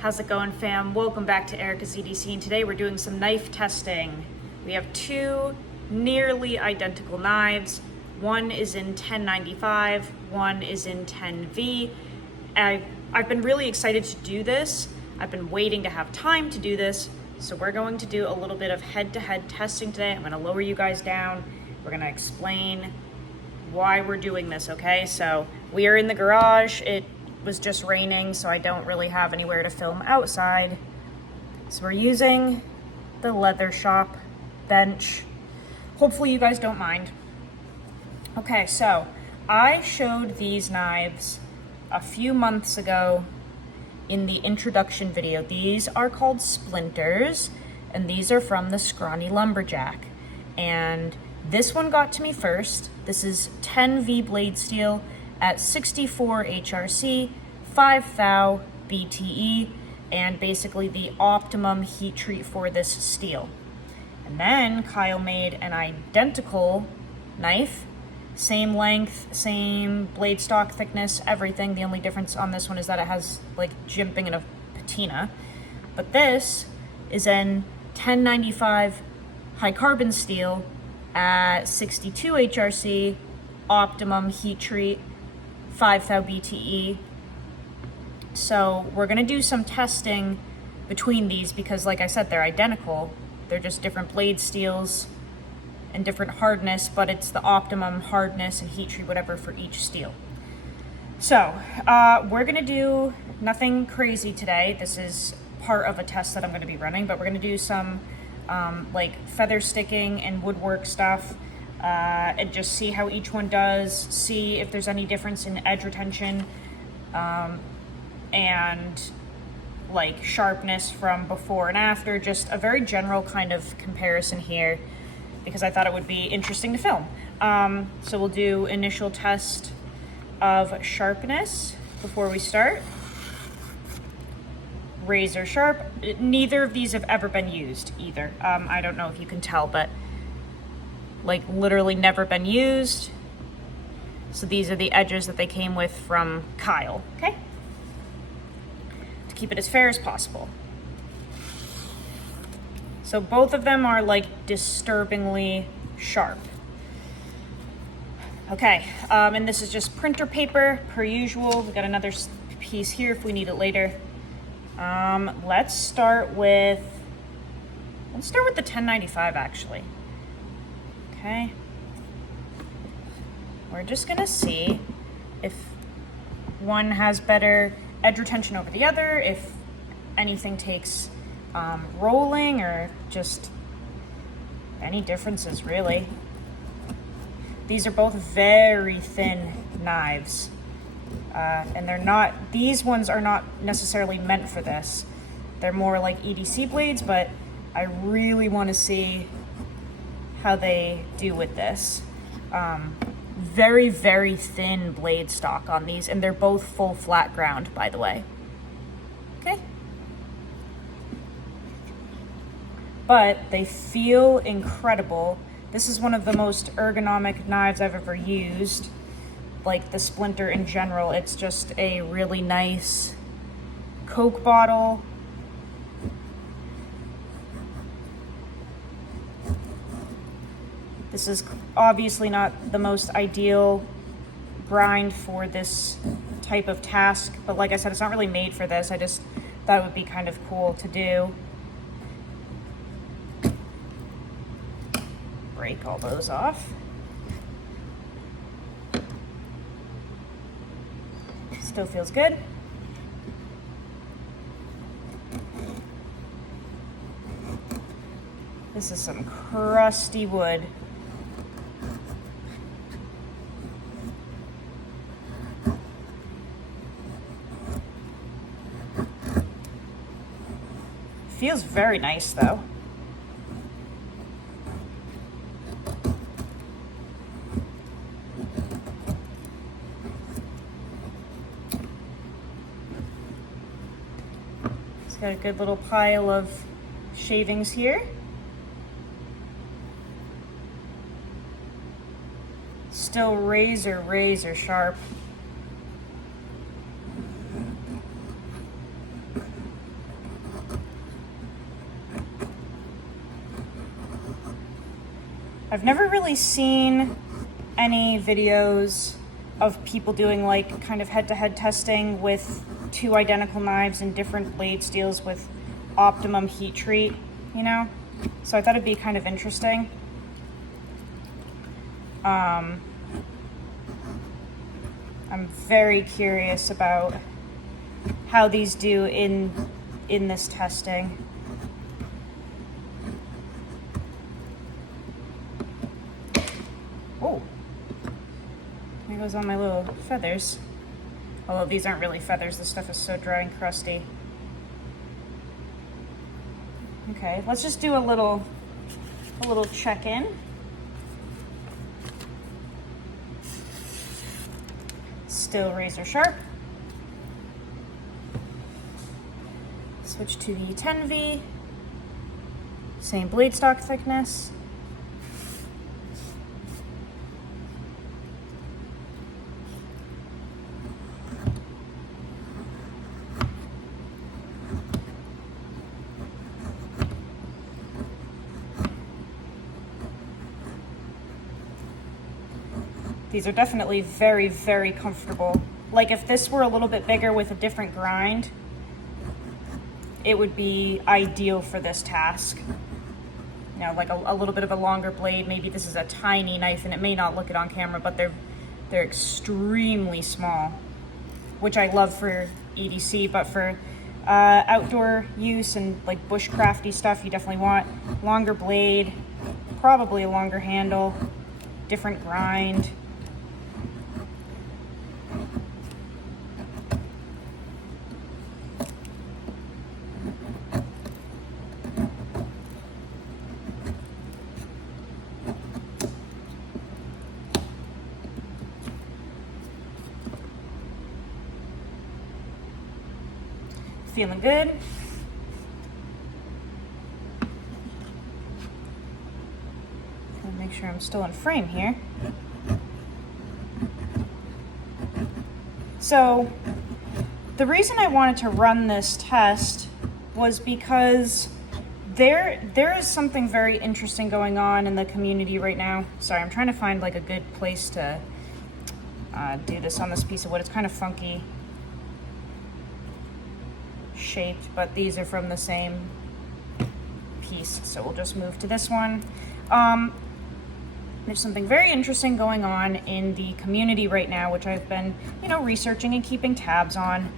How's it going, fam? Welcome back to Erica's EDC, and today we're doing some knife testing. We have two nearly identical knives. One is in 1095, one is in 10V. I've been really excited to do this. I've been waiting to have time to do this, so we're going to do a little bit of head-to-head testing today. I'm gonna lower you guys down. We're gonna explain why we're doing this, okay? So we are in the garage. It was just raining, so I don't really have anywhere to film outside. So we're using the leather shop bench. Hopefully you guys don't mind. Okay, so I showed these knives a few months ago in the introduction video. These are called splinters, and these are from the Scrawny Lumberjack. And this one got to me first. This is 10V blade steel at 64 HRC, 5 thou BTE, and basically the optimum heat treat for this steel. And then Kyle made an identical knife, same length, same blade stock thickness, everything. The only difference on this one is that it has like jimping and a patina. But this is an 1095 high carbon steel at 62 HRC, optimum heat treat, 5 thou BTE. So we're gonna do some testing between these because, like I said, they're identical. They're just different blade steels and different hardness, but it's the optimum hardness and heat treat, whatever, for each steel. So we're gonna do nothing crazy today. This is part of a test that I'm gonna be running, but we're gonna do some like feather sticking and woodwork stuff and just see how each one does, see if there's any difference in edge retention and like sharpness from before and after. Just a very general kind of comparison here because I thought it would be interesting to film. So we'll do initial test of sharpness before we start. Razor sharp. Neither of these have ever been used either. I don't know if you can tell, but like literally never been used. So these are the edges that they came with from Kyle, okay? To keep it as fair as possible. So both of them are like disturbingly sharp. Okay, and this is just printer paper per usual. We got another piece here if we need it later. Let's start with the 1095 actually. Okay. We're just gonna see if one has better edge retention over the other, if anything takes rolling, or just any differences really. These are both very thin knives. And these ones are not necessarily meant for this. They're more like EDC blades, but I really want to see how they do with this. Very, very thin blade stock on these, and they're both full flat ground, by the way. Okay. But they feel incredible. This is one of the most ergonomic knives I've ever used. Like the splinter in general, it's just a really nice Coke bottle. This is obviously not the most ideal grind for this type of task, but like I said, it's not really made for this. I just thought it would be kind of cool to do. Break all those off. Still feels good. This is some crusty wood. Feels very nice though. It's got a good little pile of shavings here. Still razor sharp. I've never really seen any videos of people doing like kind of head-to-head testing with two identical knives and different blade steels with optimum heat treat, you know? So I thought it'd be kind of interesting. I'm very curious about how these do in this testing. Oh, there goes all my little feathers. Although these aren't really feathers, this stuff is so dry and crusty. Okay, let's just do a little check-in. Still razor sharp. Switch to the 10V. Same blade stock thickness. These are definitely very, very comfortable. Like if this were a little bit bigger with a different grind, it would be ideal for this task. You know, like a little bit of a longer blade. Maybe this is a tiny knife and it may not look it on camera, but they're extremely small, which I love for EDC, but for outdoor use and like bushcrafty stuff, you definitely want longer blade, probably a longer handle, different grind. Feeling good. Make sure I'm still in frame here. So the reason I wanted to run this test was because there is something very interesting going on in the community right now. Sorry, I'm trying to find like a good place to do this on this piece of wood. It's kind of funky shaped, but these are from the same piece, so we'll just move to this one. There's something very interesting going on in the community right now, which I've been, researching and keeping tabs on,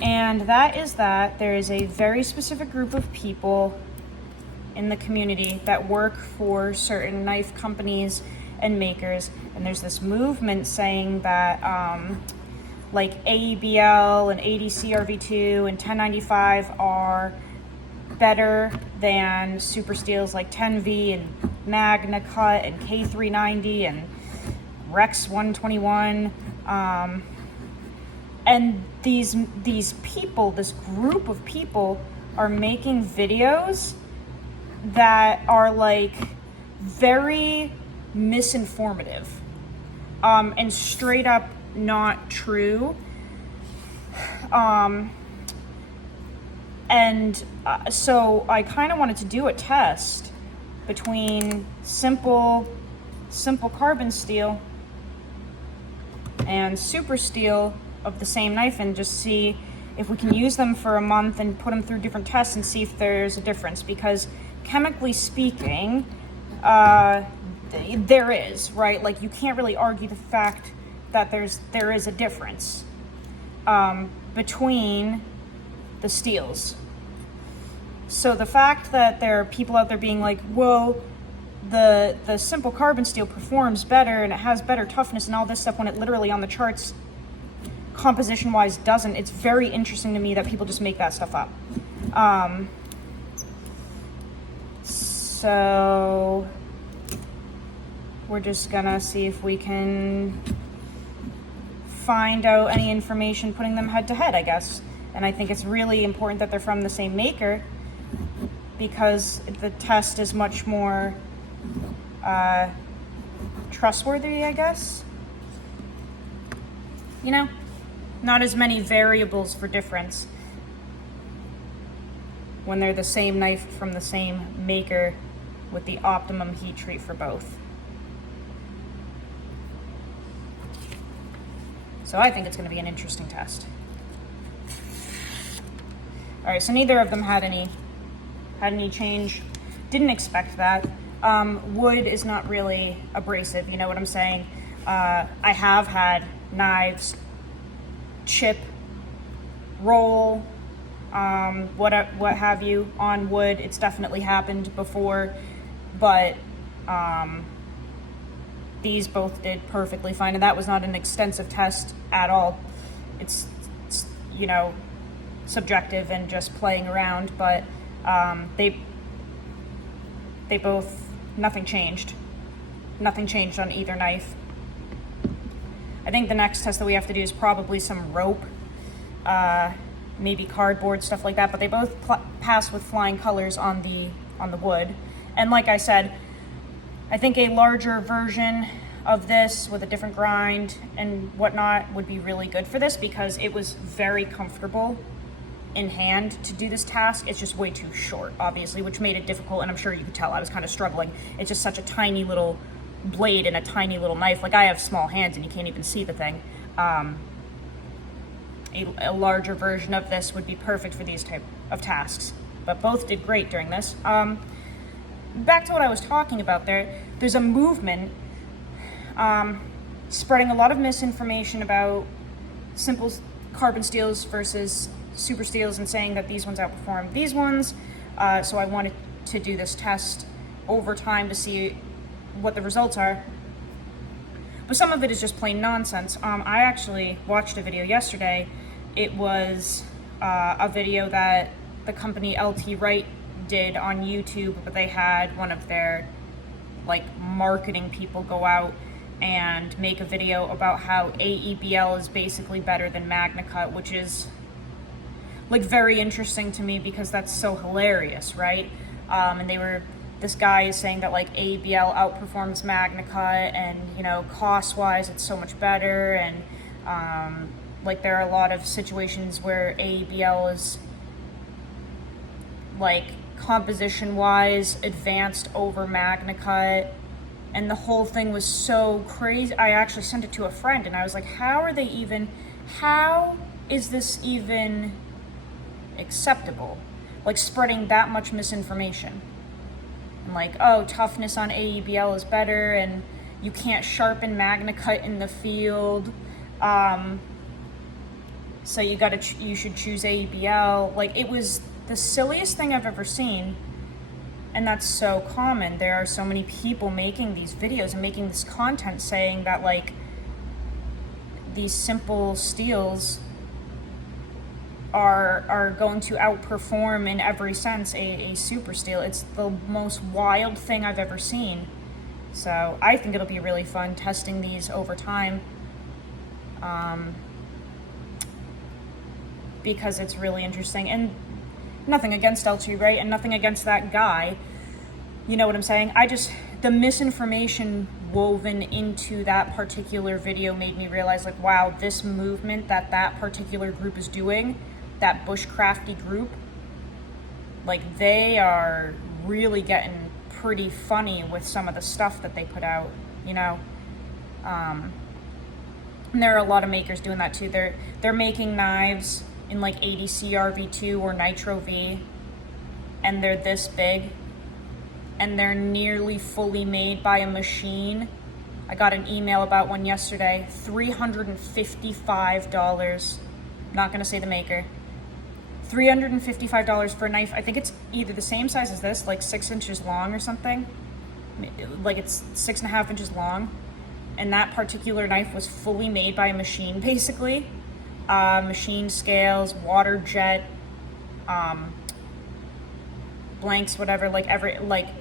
and that is that there is a very specific group of people in the community that work for certain knife companies and makers, and there's this movement saying that like AEBL and ADCRV2 and 1095 are better than super steels like 10V and Magna Cut and K390 and Rex 121. And these people, this group of people, are making videos that are like very misinformative and straight up not true. So I kind of wanted to do a test between simple carbon steel and super steel of the same knife and just see if we can use them for a month and put them through different tests and see if there's a difference, because chemically speaking, there is, right? Like you can't really argue the fact that there is a difference between the steels. So the fact that there are people out there being like, well, the simple carbon steel performs better and it has better toughness and all this stuff, when it literally on the charts composition wise doesn't, it's very interesting to me that people just make that stuff up. So we're just gonna see if we can find out any information putting them head to head, I guess. And I think it's really important that they're from the same maker, because the test is much more trustworthy, I guess. Not as many variables for difference when they're the same knife from the same maker with the optimum heat treat for both. So I think it's going to be an interesting test. All right, so neither of them had any change. Didn't expect that. Wood is not really abrasive, you know what I'm saying? I have had knives chip, roll, what have you on wood. It's definitely happened before, but these both did perfectly fine, and that was not an extensive test at all. It's you know, subjective and just playing around, but they both, nothing changed on either knife. I think the next test that we have to do is probably some rope, maybe cardboard, stuff like that, but they both pass with flying colors on the wood. And like I said, I think a larger version of this with a different grind and whatnot would be really good for this, because it was very comfortable in hand to do this task. It's just way too short, obviously, which made it difficult, and I'm sure you could tell I was kind of struggling. It's just such a tiny little blade and a tiny little knife. Like, I have small hands and you can't even see the thing. A larger version of this would be perfect for these type of tasks, but both did great during this. Back to what I was talking about there's a movement spreading a lot of misinformation about simple carbon steels versus super steels, and saying that these ones outperform these ones. So I wanted to do this test over time to see what the results are. But some of it is just plain nonsense. I actually watched a video yesterday. It was a video that the company LT Wright did on YouTube, but they had one of their like marketing people go out and make a video about how AEBL is basically better than MagnaCut, which is like very interesting to me because that's so hilarious, right? And this guy is saying that like AEBL outperforms MagnaCut, and you know, cost wise it's so much better, and like there are a lot of situations where AEBL is like composition wise advanced over MagnaCut, and the whole thing was so crazy. I actually sent it to a friend and I was like, how is this even acceptable? Like, spreading that much misinformation, and like, oh, toughness on AEBL is better, and you can't sharpen MagnaCut in the field, so you should choose AEBL. Like, it was the silliest thing I've ever seen, and that's so common. There are so many people making these videos and making this content saying that like these simple steels are going to outperform in every sense a super steel. It's the most wild thing I've ever seen. So I think it'll be really fun testing these over time, because it's really interesting. And nothing against LT Wright and nothing against that guy, you know what I'm saying? The misinformation woven into that particular video made me realize, like, wow, this movement that particular group is doing, that bushcrafty group, like, they are really getting pretty funny with some of the stuff that they put out, you know? And there are a lot of makers doing that too. They're making knives in like ADC RV2 or Nitro V, and they're this big, and they're nearly fully made by a machine. I got an email about one yesterday, $355. Not gonna say the maker. $355 for a knife. I think it's either the same size as this, like 6 inches long or something. Like, it's 6.5 inches long. And that particular knife was fully made by a machine, basically. Machine scales, water jet, blanks, whatever,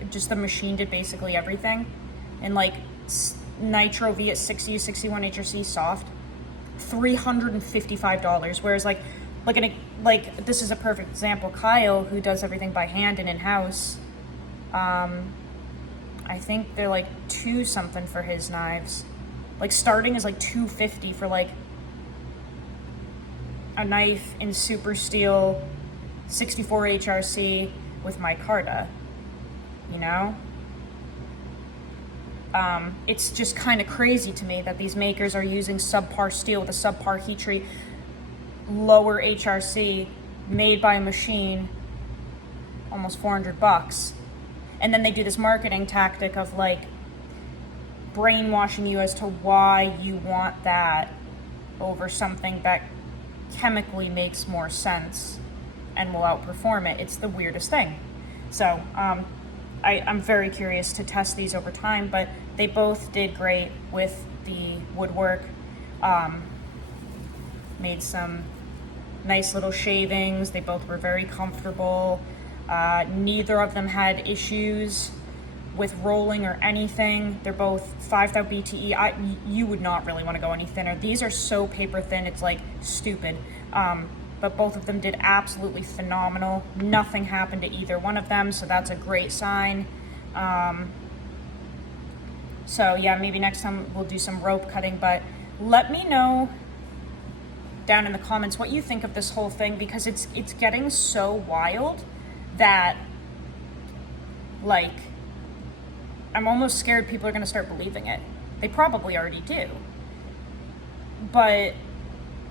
just the machine did basically everything. And like Nitro V at 60 61 HRC soft, $355. Whereas this is a perfect example. Kyle, who does everything by hand and in-house, I think they're like $2 something for his knives. Like, starting is like $250 for like a knife in super steel 64 HRC with micarta, you know? It's just kind of crazy to me that these makers are using subpar steel with a subpar heat treat, lower HRC, made by a machine, almost 400 bucks. And then they do this marketing tactic of like brainwashing you as to why you want that over something that chemically makes more sense and will outperform it. It's the weirdest thing. So I'm very curious to test these over time, but they both did great with the woodwork. Made some nice little shavings. They both were very comfortable. Neither of them had issues with rolling or anything. They're both 5 thou BTE. You would not really want to go any thinner. These are so paper thin, it's like stupid. But both of them did absolutely phenomenal. Nothing happened to either one of them, so that's a great sign. So yeah, maybe next time we'll do some rope cutting, but let me know down in the comments what you think of this whole thing, because it's getting so wild that, like, I'm almost scared people are going to start believing it. They probably already do. But,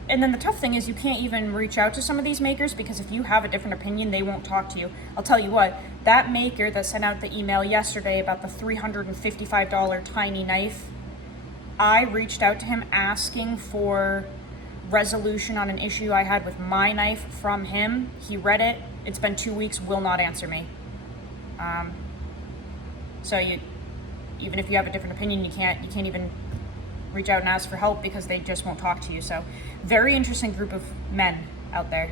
and then the tough thing is you can't even reach out to some of these makers, because if you have a different opinion, they won't talk to you. I'll tell you what, that maker that sent out the email yesterday about the $355 tiny knife, I reached out to him asking for resolution on an issue I had with my knife from him. He read it. It's been 2 weeks, will not answer me. So even if you have a different opinion, you can't even reach out and ask for help, because they just won't talk to you. So very interesting group of men out there.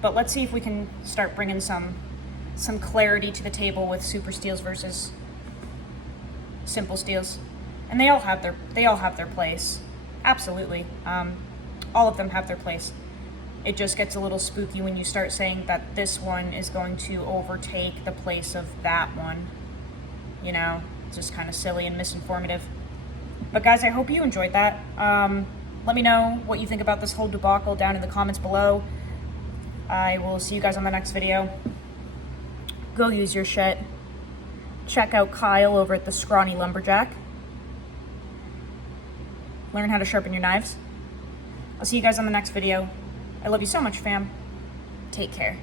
But let's see if we can start bringing some clarity to the table with super steels versus simple steels. And they all have their place. Absolutely. All of them have their place. It just gets a little spooky when you start saying that this one is going to overtake the place of that one. You know, it's just kind of silly and misinformative. But guys, I hope you enjoyed that. Let me know what you think about this whole debacle down in the comments below. I will see you guys on the next video. Go use your shit. Check out Kyle over at the Scrawny Lumberjack. Learn how to sharpen your knives. I'll see you guys on the next video. I love you so much, fam. Take care.